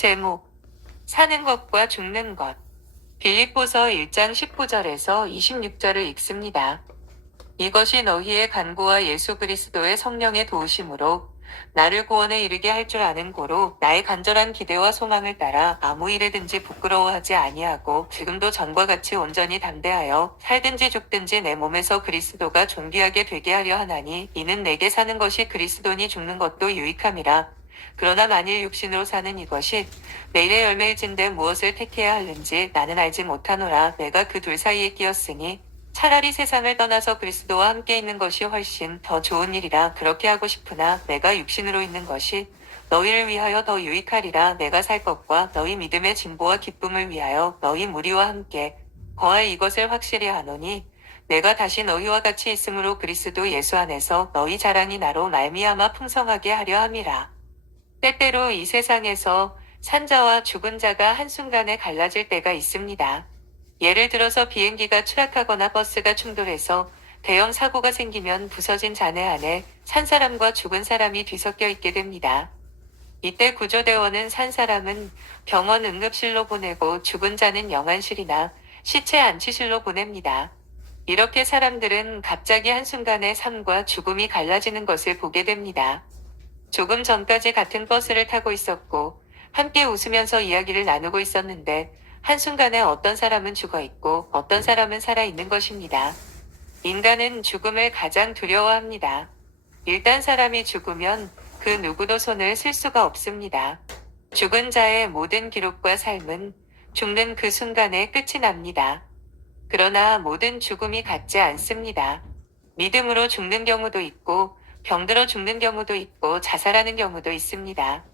제목, 사는 것과 죽는 것. 빌립보서 1장 19절에서 26절을 읽습니다. 이것이 너희의 간구와 예수 그리스도의 성령의 도우심으로 나를 구원에 이르게 할 줄 아는 고로 나의 간절한 기대와 소망을 따라 아무 일에든지 부끄러워하지 아니하고 지금도 전과 같이 온전히 담대하여 살든지 죽든지 내 몸에서 그리스도가 존귀하게 되게 하려 하나니 이는 내게 사는 것이 그리스도니 죽는 것도 유익함이라. 그러나 만일 육신으로 사는 이것이 내일의 열매일진데 무엇을 택해야 하는지 나는 알지 못하노라. 내가 그 둘 사이에 끼었으니 차라리 세상을 떠나서 그리스도와 함께 있는 것이 훨씬 더 좋은 일이라. 그렇게 하고 싶으나 내가 육신으로 있는 것이 너희를 위하여 더 유익하리라. 내가 살 것과 너희 믿음의 진보와 기쁨을 위하여 너희 무리와 함께 거할 이것을 확실히 하노니 내가 다시 너희와 같이 있으므로 그리스도 예수 안에서 너희 자랑이 나로 말미암아 풍성하게 하려 함이라. 때때로 이 세상에서 산자와 죽은 자가 한순간에 갈라질 때가 있습니다. 예를 들어서 비행기가 추락하거나 버스가 충돌해서 대형 사고가 생기면 부서진 잔해 안에 산 사람과 죽은 사람이 뒤섞여 있게 됩니다. 이때 구조대원은 산 사람은 병원 응급실로 보내고 죽은 자는 영안실이나 시체 안치실로 보냅니다. 이렇게 사람들은 갑자기 한순간에 삶과 죽음이 갈라지는 것을 보게 됩니다. 조금 전까지 같은 버스를 타고 있었고 함께 웃으면서 이야기를 나누고 있었는데 한순간에 어떤 사람은 죽어 있고 어떤 사람은 살아 있는 것입니다. 인간은 죽음을 가장 두려워합니다. 일단 사람이 죽으면 그 누구도 손을 쓸 수가 없습니다. 죽은 자의 모든 기록과 삶은 죽는 그 순간에 끝이 납니다. 그러나 모든 죽음이 같지 않습니다. 믿음으로 죽는 경우도 있고 병들어 죽는 경우도 있고 자살하는 경우도 있습니다.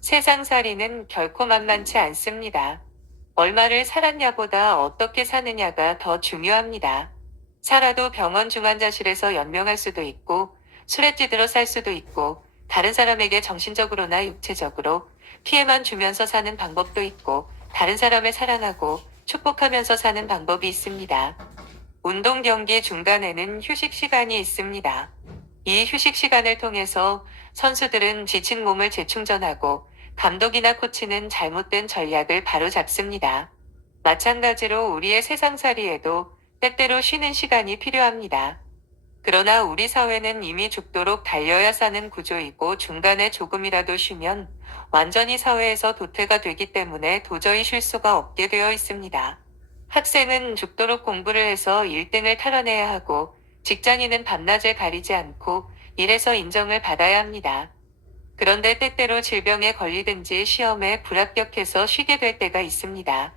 세상살이는 결코 만만치 않습니다. 얼마를 살았냐보다 어떻게 사느냐가 더 중요합니다. 살아도 병원 중환자실에서 연명할 수도 있고 술에 찌들어 살 수도 있고 다른 사람에게 정신적으로나 육체적으로 피해만 주면서 사는 방법도 있고 다른 사람을 사랑하고 축복하면서 사는 방법이 있습니다. 운동 경기 중간에는 휴식 시간이 있습니다. 이 휴식 시간을 통해서 선수들은 지친 몸을 재충전하고 감독이나 코치는 잘못된 전략을 바로 잡습니다. 마찬가지로 우리의 세상살이에도 때때로 쉬는 시간이 필요합니다. 그러나 우리 사회는 이미 죽도록 달려야 사는 구조이고 중간에 조금이라도 쉬면 완전히 사회에서 도태가 되기 때문에 도저히 쉴 수가 없게 되어 있습니다. 학생은 죽도록 공부를 해서 1등을 탈환해야 하고 직장인은 밤낮을 가리지 않고 일해서 인정을 받아야 합니다. 그런데 때때로 질병에 걸리든지 시험에 불합격해서 쉬게 될 때가 있습니다.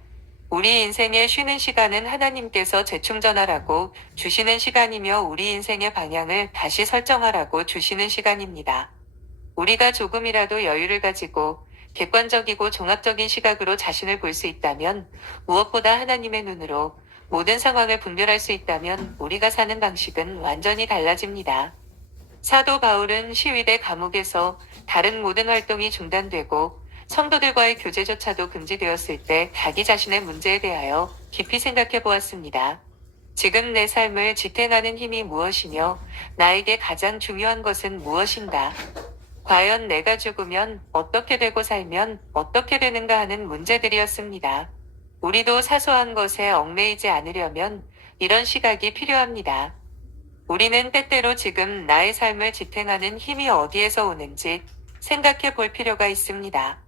우리 인생의 쉬는 시간은 하나님께서 재충전하라고 주시는 시간이며 우리 인생의 방향을 다시 설정하라고 주시는 시간입니다. 우리가 조금이라도 여유를 가지고 객관적이고 종합적인 시각으로 자신을 볼 수 있다면 무엇보다 하나님의 눈으로 모든 상황을 분별할 수 있다면 우리가 사는 방식은 완전히 달라집니다. 사도 바울은 시위대 감옥에서 다른 모든 활동이 중단되고 성도들과의 교제조차도 금지되었을 때 자기 자신의 문제에 대하여 깊이 생각해 보았습니다. 지금 내 삶을 지탱하는 힘이 무엇이며 나에게 가장 중요한 것은 무엇인가? 과연 내가 죽으면 어떻게 되고 살면 어떻게 되는가 하는 문제들이었습니다. 우리도 사소한 것에 얽매이지 않으려면 이런 시각이 필요합니다. 우리는 때때로 지금 나의 삶을 지탱하는 힘이 어디에서 오는지 생각해 볼 필요가 있습니다.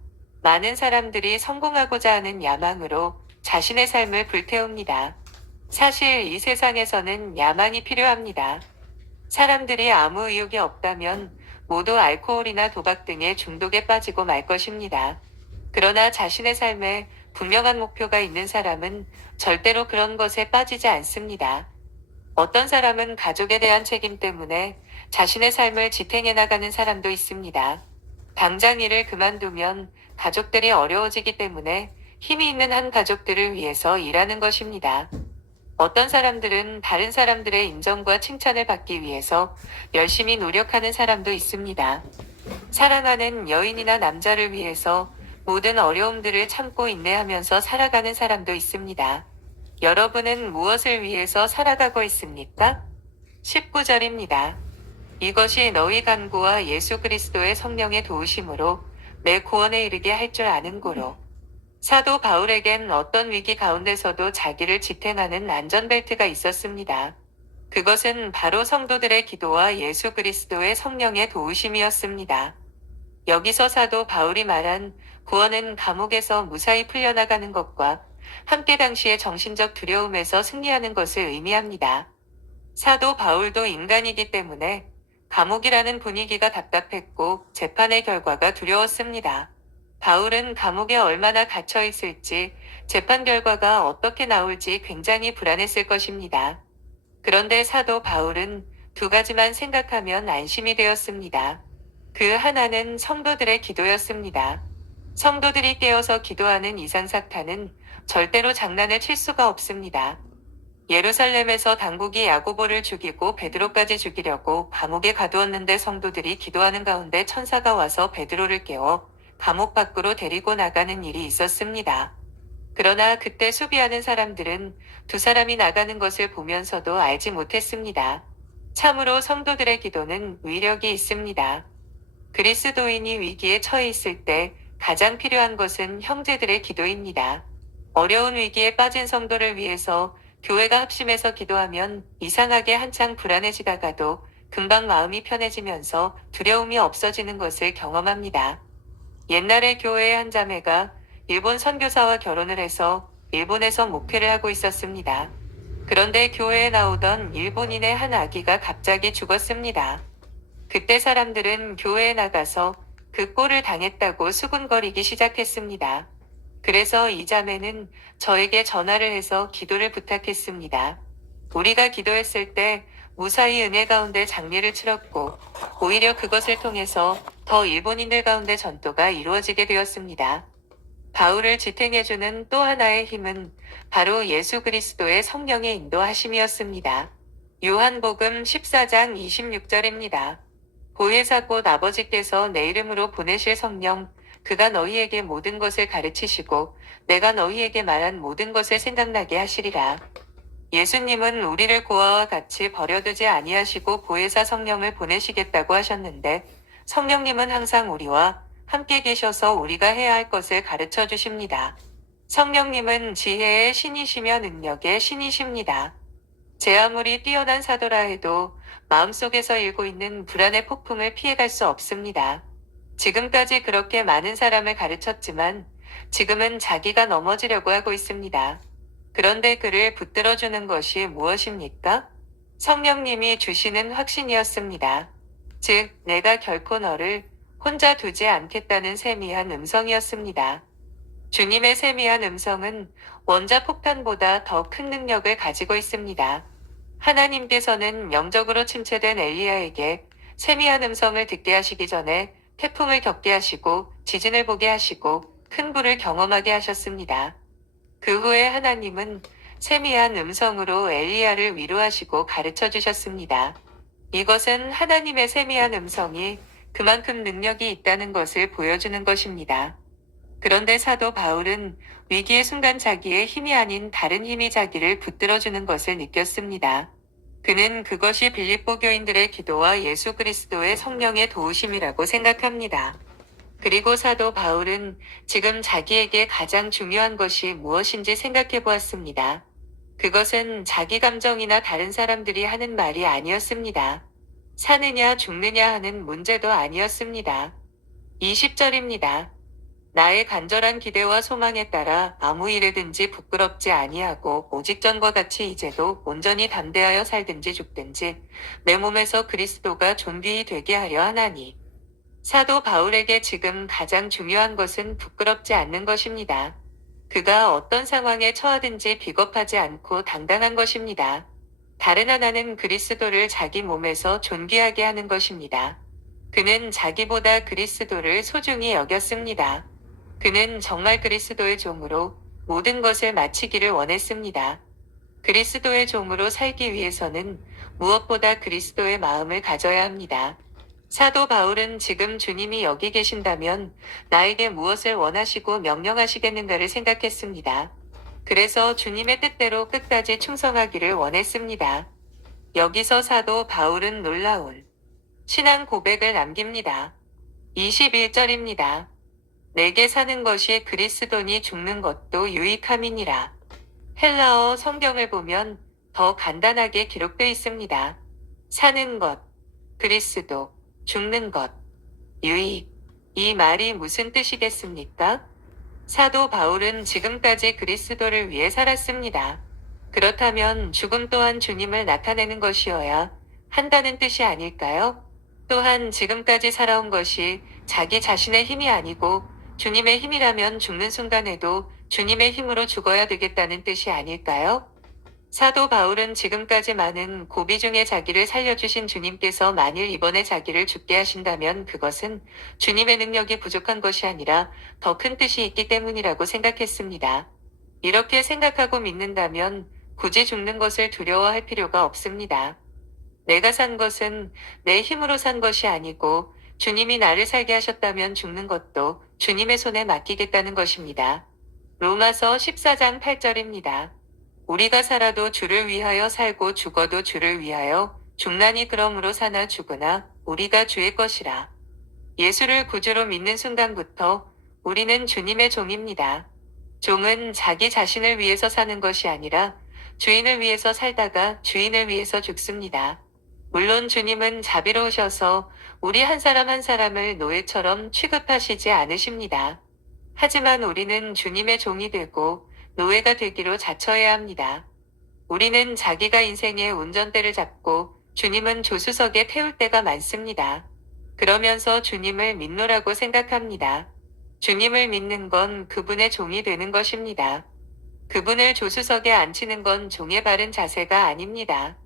많은 사람들이 성공하고자 하는 야망으로 자신의 삶을 불태웁니다. 사실 이 세상에서는 야망이 필요합니다. 사람들이 아무 의욕이 없다면 모두 알코올이나 도박 등의 중독에 빠지고 말 것입니다. 그러나 자신의 삶에 분명한 목표가 있는 사람은 절대로 그런 것에 빠지지 않습니다. 어떤 사람은 가족에 대한 책임 때문에 자신의 삶을 지탱해 나가는 사람도 있습니다. 당장 일을 그만두면 가족들이 어려워지기 때문에 힘이 있는 한 가족들을 위해서 일하는 것입니다. 어떤 사람들은 다른 사람들의 인정과 칭찬을 받기 위해서 열심히 노력하는 사람도 있습니다. 사랑하는 여인이나 남자를 위해서 모든 어려움들을 참고 인내하면서 살아가는 사람도 있습니다. 여러분은 무엇을 위해서 살아가고 있습니까? 19절입니다. 이것이 너희 간구와 예수 그리스도의 성령의 도우심으로 내 구원에 이르게 할 줄 아는 고로. 사도 바울에겐 어떤 위기 가운데서도 자기를 지탱하는 안전벨트가 있었습니다. 그것은 바로 성도들의 기도와 예수 그리스도의 성령의 도우심이었습니다. 여기서 사도 바울이 말한 구원은 감옥에서 무사히 풀려나가는 것과 함께 당시의 정신적 두려움에서 승리하는 것을 의미합니다. 사도 바울도 인간이기 때문에 감옥이라는 분위기가 답답했고 재판의 결과가 두려웠습니다. 바울은 감옥에 얼마나 갇혀 있을지, 재판 결과가 어떻게 나올지 굉장히 불안했을 것입니다. 그런데 사도 바울은 두 가지만 생각하면 안심이 되었습니다. 그 하나는 성도들의 기도였습니다. 성도들이 깨어서 기도하는 이상 사탄은 절대로 장난을 칠 수가 없습니다. 예루살렘에서 당국이 야고보를 죽이고 베드로까지 죽이려고 감옥에 가두었는데 성도들이 기도하는 가운데 천사가 와서 베드로를 깨워 감옥 밖으로 데리고 나가는 일이 있었습니다. 그러나 그때 수비하는 사람들은 두 사람이 나가는 것을 보면서도 알지 못했습니다. 참으로 성도들의 기도는 위력이 있습니다. 그리스도인이 위기에 처해 있을 때 가장 필요한 것은 형제들의 기도입니다. 어려운 위기에 빠진 성도를 위해서 교회가 합심해서 기도하면 이상하게 한창 불안해지다가도 금방 마음이 편해지면서 두려움이 없어지는 것을 경험합니다. 옛날에 교회의 한 자매가 일본 선교사와 결혼을 해서 일본에서 목회를 하고 있었습니다. 그런데 교회에 나오던 일본인의 한 아기가 갑자기 죽었습니다. 그때 사람들은 교회에 나가서 그 꼴을 당했다고 수군거리기 시작했습니다. 그래서 이 자매는 저에게 전화를 해서 기도를 부탁했습니다. 우리가 기도했을 때 무사히 은혜 가운데 장례를 치렀고 오히려 그것을 통해서 더 일본인들 가운데 전도가 이루어지게 되었습니다. 바울을 지탱해주는 또 하나의 힘은 바로 예수 그리스도의 성령의 인도하심이었습니다. 요한복음 14장 26절입니다. 보혜사 곧 아버지께서 내 이름으로 보내실 성령, 그가 너희에게 모든 것을 가르치시고 내가 너희에게 말한 모든 것을 생각나게 하시리라. 예수님은 우리를 고아와 같이 버려두지 아니하시고 보혜사 성령을 보내시겠다고 하셨는데 성령님은 항상 우리와 함께 계셔서 우리가 해야 할 것을 가르쳐 주십니다. 성령님은 지혜의 신이시며 능력의 신이십니다. 제 아무리 뛰어난 사도라 해도 마음속에서 일고 있는 불안의 폭풍을 피해갈 수 없습니다. 지금까지 그렇게 많은 사람을 가르쳤지만 지금은 자기가 넘어지려고 하고 있습니다. 그런데 그를 붙들어주는 것이 무엇입니까? 성령님이 주시는 확신이었습니다. 즉, 내가 결코 너를 혼자 두지 않겠다는 세미한 음성이었습니다. 주님의 세미한 음성은 원자폭탄보다 더 큰 능력을 가지고 있습니다. 하나님께서는 영적으로 침체된 엘리야에게 세미한 음성을 듣게 하시기 전에 태풍을 겪게 하시고 지진을 보게 하시고 큰 불을 경험하게 하셨습니다. 그 후에 하나님은 세미한 음성으로 엘리야를 위로하시고 가르쳐 주셨습니다. 이것은 하나님의 세미한 음성이 그만큼 능력이 있다는 것을 보여주는 것입니다. 그런데 사도 바울은 위기의 순간 자기의 힘이 아닌 다른 힘이 자기를 붙들어주는 것을 느꼈습니다. 그는 그것이 빌립보 교인들의 기도와 예수 그리스도의 성령의 도우심이라고 생각합니다. 그리고 사도 바울은 지금 자기에게 가장 중요한 것이 무엇인지 생각해 보았습니다. 그것은 자기 감정이나 다른 사람들이 하는 말이 아니었습니다. 사느냐 죽느냐 하는 문제도 아니었습니다. 20절입니다. 나의 간절한 기대와 소망에 따라 아무 일에든지 부끄럽지 아니하고 오직 전과 같이 이제도 온전히 담대하여 살든지 죽든지 내 몸에서 그리스도가 존귀히 되게 하려 하나니. 사도 바울에게 지금 가장 중요한 것은 부끄럽지 않는 것입니다. 그가 어떤 상황에 처하든지 비겁하지 않고 당당한 것입니다. 다른 하나는 그리스도를 자기 몸에서 존귀하게 하는 것입니다. 그는 자기보다 그리스도를 소중히 여겼습니다. 그는 정말 그리스도의 종으로 모든 것을 마치기를 원했습니다. 그리스도의 종으로 살기 위해서는 무엇보다 그리스도의 마음을 가져야 합니다. 사도 바울은 지금 주님이 여기 계신다면 나에게 무엇을 원하시고 명령하시겠는가를 생각했습니다. 그래서 주님의 뜻대로 끝까지 충성하기를 원했습니다. 여기서 사도 바울은 놀라운 신앙 고백을 남깁니다. 21절입니다. 내게 사는 것이 그리스도니 죽는 것도 유익함이니라. 헬라어 성경을 보면 더 간단하게 기록되어 있습니다. 사는 것, 그리스도, 죽는 것, 유익. 이 말이 무슨 뜻이겠습니까? 사도 바울은 지금까지 그리스도를 위해 살았습니다. 그렇다면 죽음 또한 주님을 나타내는 것이어야 한다는 뜻이 아닐까요? 또한 지금까지 살아온 것이 자기 자신의 힘이 아니고 주님의 힘이라면 죽는 순간에도 주님의 힘으로 죽어야 되겠다는 뜻이 아닐까요? 사도 바울은 지금까지 많은 고비 중에 자기를 살려주신 주님께서 만일 이번에 자기를 죽게 하신다면 그것은 주님의 능력이 부족한 것이 아니라 더 큰 뜻이 있기 때문이라고 생각했습니다. 이렇게 생각하고 믿는다면 굳이 죽는 것을 두려워할 필요가 없습니다. 내가 산 것은 내 힘으로 산 것이 아니고 주님이 나를 살게 하셨다면 죽는 것도 주님의 손에 맡기겠다는 것입니다. 로마서 14장 8절입니다. 우리가 살아도 주를 위하여 살고 죽어도 주를 위하여 죽나니 그러므로 사나 죽으나 우리가 주의 것이라. 예수를 구주로 믿는 순간부터 우리는 주님의 종입니다. 종은 자기 자신을 위해서 사는 것이 아니라 주인을 위해서 살다가 주인을 위해서 죽습니다. 물론 주님은 자비로우셔서 우리 한 사람 한 사람을 노예처럼 취급하시지 않으십니다. 하지만 우리는 주님의 종이 되고 노예가 되기로 자처해야 합니다. 우리는 자기가 인생의 운전대를 잡고 주님은 조수석에 태울 때가 많습니다. 그러면서 주님을 믿노라고 생각합니다. 주님을 믿는 건 그분의 종이 되는 것입니다. 그분을 조수석에 앉히는 건 종의 바른 자세가 아닙니다.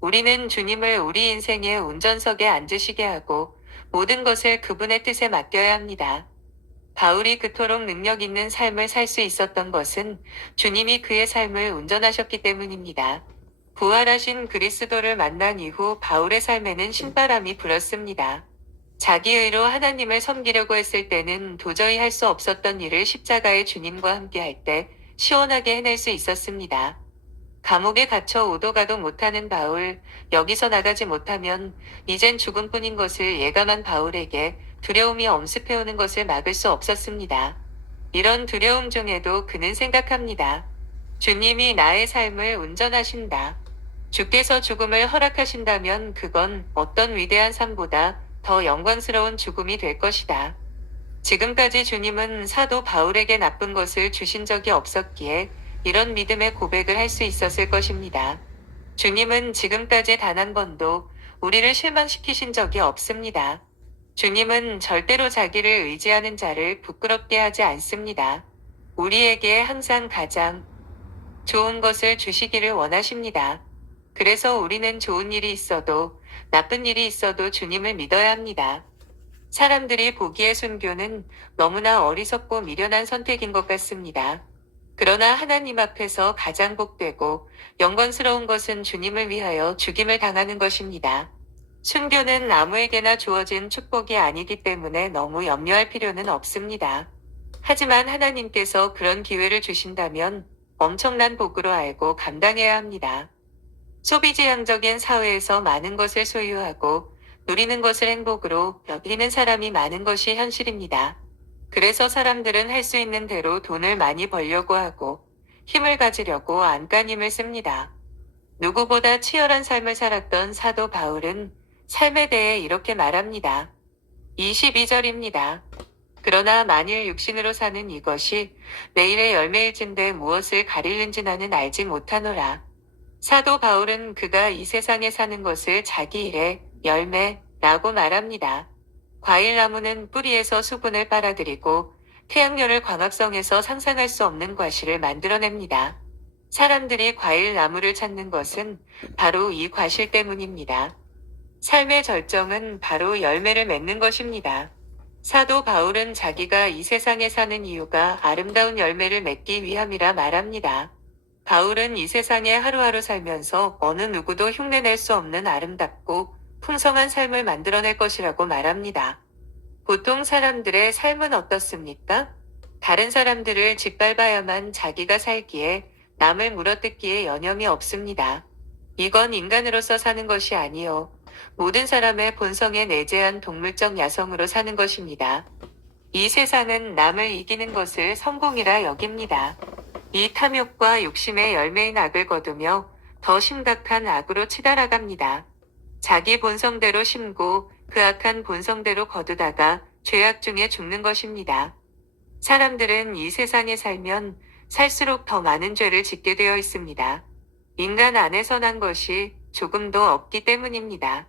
우리는 주님을 우리 인생의 운전석에 앉으시게 하고 모든 것을 그분의 뜻에 맡겨야 합니다. 바울이 그토록 능력 있는 삶을 살 수 있었던 것은 주님이 그의 삶을 운전하셨기 때문입니다. 부활하신 그리스도를 만난 이후 바울의 삶에는 신바람이 불었습니다. 자기 의로 하나님을 섬기려고 했을 때는 도저히 할 수 없었던 일을 십자가의 주님과 함께 할 때 시원하게 해낼 수 있었습니다. 감옥에 갇혀 오도 가도 못하는 바울, 여기서 나가지 못하면 이젠 죽음뿐인 것을 예감한 바울에게 두려움이 엄습해오는 것을 막을 수 없었습니다. 이런 두려움 중에도 그는 생각합니다. 주님이 나의 삶을 운전하신다. 주께서 죽음을 허락하신다면 그건 어떤 위대한 삶보다 더 영광스러운 죽음이 될 것이다. 지금까지 주님은 사도 바울에게 나쁜 것을 주신 적이 없었기에 이런 믿음의 고백을 할 수 있었을 것입니다. 주님은 지금까지 단 한 번도 우리를 실망시키신 적이 없습니다. 주님은 절대로 자기를 의지하는 자를 부끄럽게 하지 않습니다. 우리에게 항상 가장 좋은 것을 주시기를 원하십니다. 그래서 우리는 좋은 일이 있어도 나쁜 일이 있어도 주님을 믿어야 합니다. 사람들이 보기에 순교는 너무나 어리석고 미련한 선택인 것 같습니다. 그러나 하나님 앞에서 가장 복되고 영광스러운 것은 주님을 위하여 죽임을 당하는 것입니다. 순교는 아무에게나 주어진 축복이 아니기 때문에 너무 염려할 필요는 없습니다. 하지만 하나님께서 그런 기회를 주신다면 엄청난 복으로 알고 감당해야 합니다. 소비지향적인 사회에서 많은 것을 소유하고 누리는 것을 행복으로 여기는 사람이 많은 것이 현실입니다. 그래서 사람들은 할 수 있는 대로 돈을 많이 벌려고 하고 힘을 가지려고 안간힘을 씁니다. 누구보다 치열한 삶을 살았던 사도 바울은 삶에 대해 이렇게 말합니다. 22절입니다. 그러나 만일 육신으로 사는 이것이 내일의 열매일진데 무엇을 가리는지 나는 알지 못하노라. 사도 바울은 그가 이 세상에 사는 것을 자기 일의 열매라고 말합니다. 과일나무는 뿌리에서 수분을 빨아들이고 태양열을 광합성에서 상상할 수 없는 과실을 만들어냅니다. 사람들이 과일나무를 찾는 것은 바로 이 과실 때문입니다. 삶의 절정은 바로 열매를 맺는 것입니다. 사도 바울은 자기가 이 세상에 사는 이유가 아름다운 열매를 맺기 위함이라 말합니다. 바울은 이 세상에 하루하루 살면서 어느 누구도 흉내낼 수 없는 아름답고 풍성한 삶을 만들어낼 것이라고 말합니다. 보통 사람들의 삶은 어떻습니까? 다른 사람들을 짓밟아야만 자기가 살기에 남을 물어뜯기에 여념이 없습니다. 이건 인간으로서 사는 것이 아니요 모든 사람의 본성에 내재한 동물적 야성으로 사는 것입니다. 이 세상은 남을 이기는 것을 성공이라 여깁니다. 이 탐욕과 욕심의 열매인 악을 거두며 더 심각한 악으로 치달아갑니다. 자기 본성대로 심고 그 악한 본성대로 거두다가 죄악 중에 죽는 것입니다. 사람들은 이 세상에 살면 살수록 더 많은 죄를 짓게 되어 있습니다. 인간 안에서 난 것이 조금도 없기 때문입니다.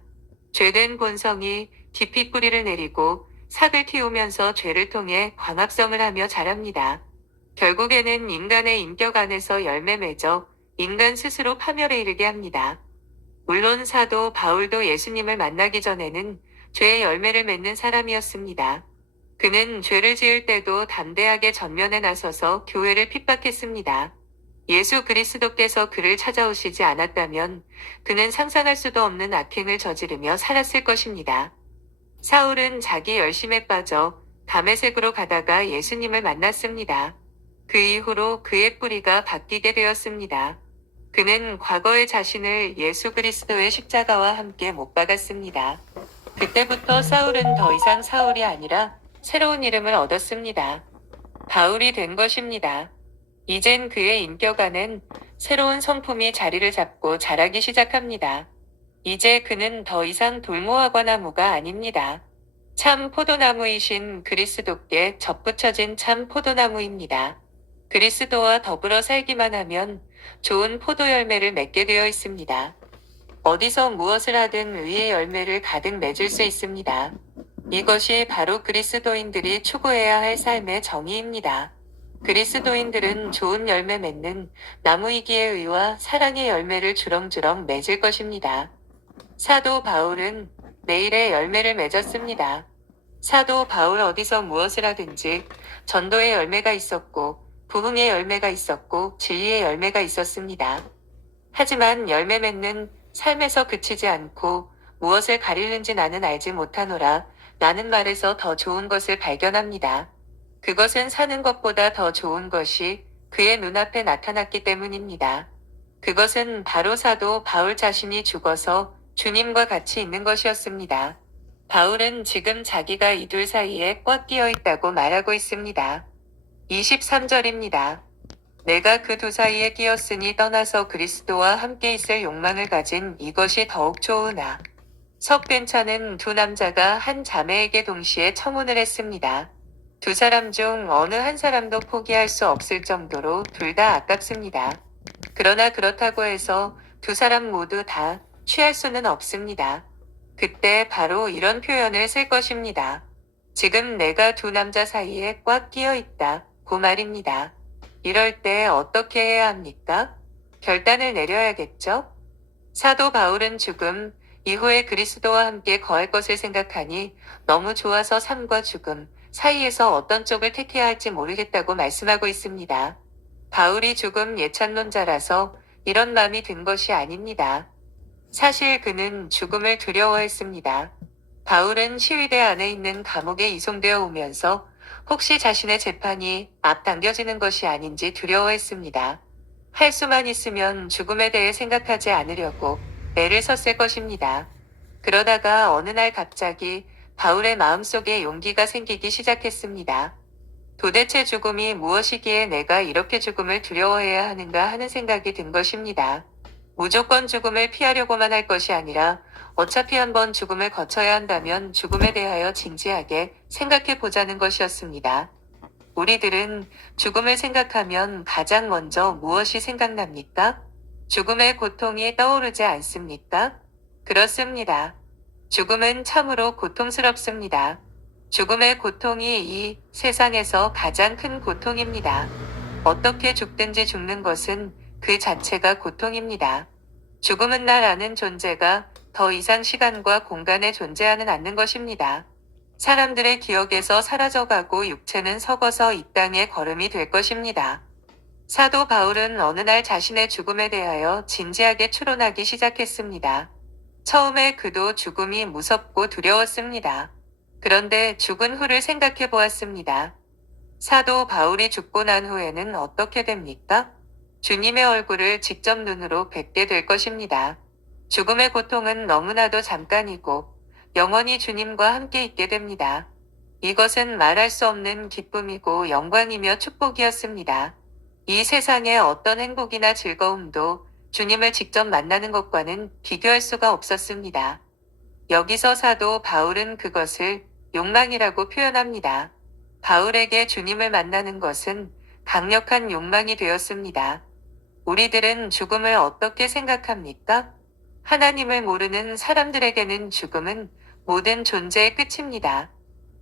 죄된 본성이 깊이 뿌리를 내리고 삭을 틔우면서 죄를 통해 광합성을 하며 자랍니다. 결국에는 인간의 인격 안에서 열매 맺어 인간 스스로 파멸에 이르게 합니다. 물론 사도 바울도 예수님을 만나기 전에는 죄의 열매를 맺는 사람이었습니다. 그는 죄를 지을 때도 담대하게 전면에 나서서 교회를 핍박했습니다. 예수 그리스도께서 그를 찾아오시지 않았다면 그는 상상할 수도 없는 악행을 저지르며 살았을 것입니다. 사울은 자기 열심에 빠져 다메섹으로 가다가 예수님을 만났습니다. 그 이후로 그의 뿌리가 바뀌게 되었습니다. 그는 과거의 자신을 예수 그리스도의 십자가와 함께 못 박았습니다. 그때부터 사울은 더 이상 사울이 아니라 새로운 이름을 얻었습니다. 바울이 된 것입니다. 이젠 그의 인격 안엔 새로운 성품이 자리를 잡고 자라기 시작합니다. 이제 그는 더 이상 돌모하과 나무가 아닙니다. 참 포도나무이신 그리스도께 접붙여진 참 포도나무입니다. 그리스도와 더불어 살기만 하면 좋은 포도 열매를 맺게 되어 있습니다. 어디서 무엇을 하든 의의 열매를 가득 맺을 수 있습니다. 이것이 바로 그리스도인들이 추구해야 할 삶의 정의입니다. 그리스도인들은 좋은 열매 맺는 나무이기의 의와 사랑의 열매를 주렁주렁 맺을 것입니다. 사도 바울은 매일의 열매를 맺었습니다. 사도 바울 어디서 무엇을 하든지 전도의 열매가 있었고 부흥의 열매가 있었고 진리의 열매가 있었습니다. 하지만 열매 맺는 삶에서 그치지 않고 무엇을 가리는지 나는 알지 못하노라 라는 말에서 더 좋은 것을 발견합니다. 그것은 사는 것보다 더 좋은 것이 그의 눈앞에 나타났기 때문입니다. 그것은 바로 사도 바울 자신이 죽어서 주님과 같이 있는 것이었습니다. 바울은 지금 자기가 이 둘 사이에 꽉 끼어 있다고 말하고 있습니다. 23절입니다. 내가 그 두 사이에 끼었으니 떠나서 그리스도와 함께 있을 욕망을 가진 이것이 더욱 좋으나. 석벤차는 두 남자가 한 자매에게 동시에 청혼을 했습니다. 두 사람 중 어느 한 사람도 포기할 수 없을 정도로 둘 다 아깝습니다. 그러나 그렇다고 해서 두 사람 모두 다 취할 수는 없습니다. 그때 바로 이런 표현을 쓸 것입니다. 지금 내가 두 남자 사이에 꽉 끼어 있다. 고 말입니다. 이럴 때 어떻게 해야 합니까? 결단을 내려야겠죠? 사도 바울은 죽음 이후에 그리스도와 함께 거할 것을 생각하니 너무 좋아서 삶과 죽음 사이에서 어떤 쪽을 택해야 할지 모르겠다고 말씀하고 있습니다. 바울이 죽음 예찬론자라서 이런 마음이 든 것이 아닙니다. 사실 그는 죽음을 두려워했습니다. 바울은 시위대 안에 있는 감옥에 이송되어 오면서 혹시 자신의 재판이 앞당겨지는 것이 아닌지 두려워했습니다. 할 수만 있으면 죽음에 대해 생각하지 않으려고 애를 썼을 것입니다. 그러다가 어느 날 갑자기 바울의 마음속에 용기가 생기기 시작했습니다. 도대체 죽음이 무엇이기에 내가 이렇게 죽음을 두려워해야 하는가 하는 생각이 든 것입니다. 무조건 죽음을 피하려고만 할 것이 아니라 어차피 한번 죽음을 거쳐야 한다면 죽음에 대하여 진지하게 생각해 보자는 것이었습니다. 우리들은 죽음을 생각하면 가장 먼저 무엇이 생각납니까? 죽음의 고통이 떠오르지 않습니까? 그렇습니다. 죽음은 참으로 고통스럽습니다. 죽음의 고통이 이 세상에서 가장 큰 고통입니다. 어떻게 죽든지 죽는 것은 그 자체가 고통입니다. 죽음은 나라는 존재가 더 이상 시간과 공간에 존재하는 않는 것입니다. 사람들의 기억에서 사라져가고 육체는 썩어서 이 땅의 거름이 될 것입니다. 사도 바울은 어느 날 자신의 죽음에 대하여 진지하게 추론하기 시작했습니다. 처음에 그도 죽음이 무섭고 두려웠습니다. 그런데 죽은 후를 생각해 보았습니다. 사도 바울이 죽고 난 후에는 어떻게 됩니까? 주님의 얼굴을 직접 눈으로 뵙게 될 것입니다. 죽음의 고통은 너무나도 잠깐이고 영원히 주님과 함께 있게 됩니다. 이것은 말할 수 없는 기쁨이고 영광이며 축복이었습니다. 이 세상의 어떤 행복이나 즐거움도 주님을 직접 만나는 것과는 비교할 수가 없었습니다. 여기서 사도 바울은 그것을 욕망이라고 표현합니다. 바울에게 주님을 만나는 것은 강력한 욕망이 되었습니다. 우리들은 죽음을 어떻게 생각합니까? 하나님을 모르는 사람들에게는 죽음은 모든 존재의 끝입니다.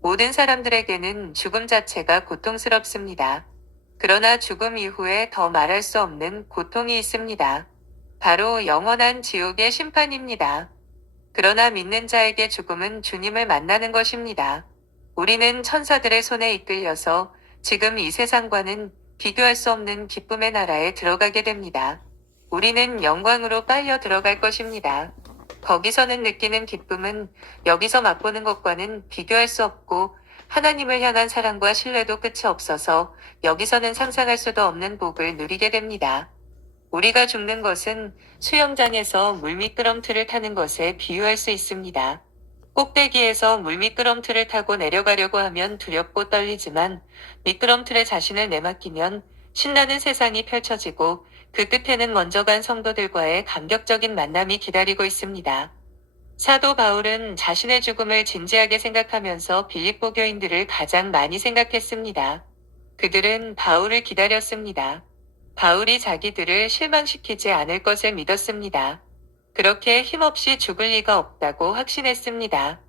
모든 사람들에게는 죽음 자체가 고통스럽습니다. 그러나 죽음 이후에 더 말할 수 없는 고통이 있습니다. 바로 영원한 지옥의 심판입니다. 그러나 믿는 자에게 죽음은 주님을 만나는 것입니다. 우리는 천사들의 손에 이끌려서 지금 이 세상과는 비교할 수 없는 기쁨의 나라에 들어가게 됩니다. 우리는 영광으로 빨려 들어갈 것입니다. 거기서는 느끼는 기쁨은 여기서 맛보는 것과는 비교할 수 없고 하나님을 향한 사랑과 신뢰도 끝이 없어서 여기서는 상상할 수도 없는 복을 누리게 됩니다. 우리가 죽는 것은 수영장에서 물미끄럼틀을 타는 것에 비유할 수 있습니다. 꼭대기에서 물미끄럼틀을 타고 내려가려고 하면 두렵고 떨리지만 미끄럼틀에 자신을 내맡기면 신나는 세상이 펼쳐지고 그 끝에는 먼저 간 성도들과의 감격적인 만남이 기다리고 있습니다. 사도 바울은 자신의 죽음을 진지하게 생각하면서 빌립보 교인들을 가장 많이 생각했습니다. 그들은 바울을 기다렸습니다. 바울이 자기들을 실망시키지 않을 것을 믿었습니다. 그렇게 힘없이 죽을 리가 없다고 확신했습니다.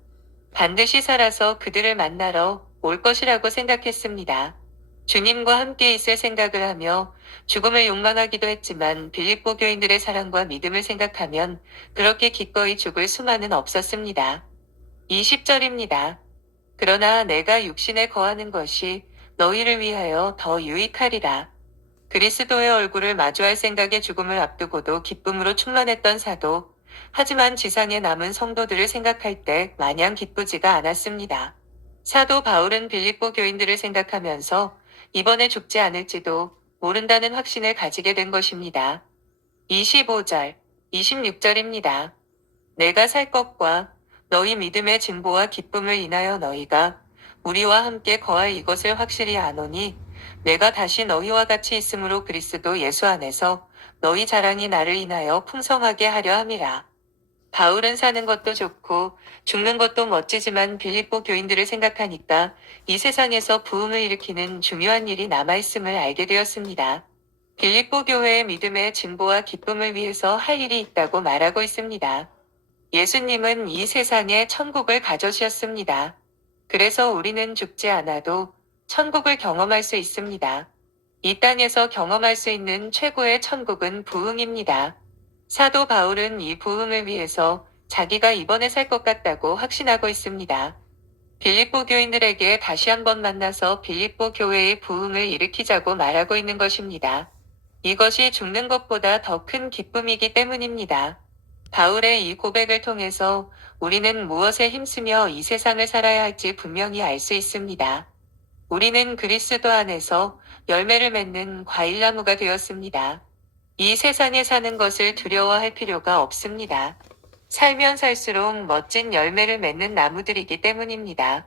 반드시 살아서 그들을 만나러 올 것이라고 생각했습니다. 주님과 함께 있을 생각을 하며 죽음을 욕망하기도 했지만 빌립보 교인들의 사랑과 믿음을 생각하면 그렇게 기꺼이 죽을 수만은 없었습니다. 20절입니다. 그러나 내가 육신에 거하는 것이 너희를 위하여 더 유익하리라. 그리스도의 얼굴을 마주할 생각에 죽음을 앞두고도 기쁨으로 충만했던 사도, 하지만 지상에 남은 성도들을 생각할 때 마냥 기쁘지가 않았습니다. 사도 바울은 빌립보 교인들을 생각하면서 이번에 죽지 않을지도 모른다는 확신을 가지게 된 것입니다. 25절, 26절입니다. 내가 살 것과 너희 믿음의 진보와 기쁨을 인하여 너희가 우리와 함께 거할 이것을 확실히 아노니 내가 다시 너희와 같이 있으므로 그리스도 예수 안에서 너희 자랑이 나를 인하여 풍성하게 하려 함이라. 바울은 사는 것도 좋고 죽는 것도 멋지지만 빌립보 교인들을 생각하니까 이 세상에서 부흥을 일으키는 중요한 일이 남아있음을 알게 되었습니다. 빌립보 교회의 믿음의 진보와 기쁨을 위해서 할 일이 있다고 말하고 있습니다. 예수님은 이 세상에 천국을 가져오셨습니다. 그래서 우리는 죽지 않아도 천국을 경험할 수 있습니다. 이 땅에서 경험할 수 있는 최고의 천국은 부흥입니다. 사도 바울은 이 부흥을 위해서 자기가 이번에 살 것 같다고 확신하고 있습니다. 빌립보 교인들에게 다시 한번 만나서 빌립보 교회의 부흥을 일으키자고 말하고 있는 것입니다. 이것이 죽는 것보다 더 큰 기쁨이기 때문입니다. 바울의 이 고백을 통해서 우리는 무엇에 힘쓰며 이 세상을 살아야 할지 분명히 알 수 있습니다. 우리는 그리스도 안에서 열매를 맺는 과일나무가 되었습니다. 이 세상에 사는 것을 두려워할 필요가 없습니다. 살면 살수록 멋진 열매를 맺는 나무들이기 때문입니다.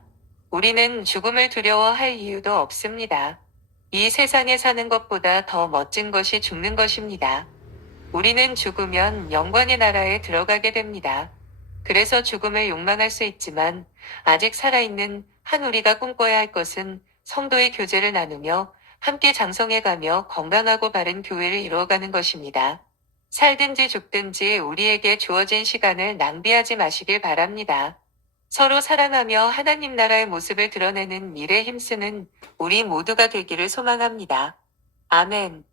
우리는 죽음을 두려워할 이유도 없습니다. 이 세상에 사는 것보다 더 멋진 것이 죽는 것입니다. 우리는 죽으면 영광의 나라에 들어가게 됩니다. 그래서 죽음을 욕망할 수 있지만 아직 살아있는 한 우리가 꿈꿔야 할 것은 성도의 교제를 나누며 함께 장성해가며 건강하고 바른 교회를 이루어가는 것입니다. 살든지 죽든지 우리에게 주어진 시간을 낭비하지 마시길 바랍니다. 서로 사랑하며 하나님 나라의 모습을 드러내는 일에 힘쓰는 우리 모두가 되기를 소망합니다. 아멘.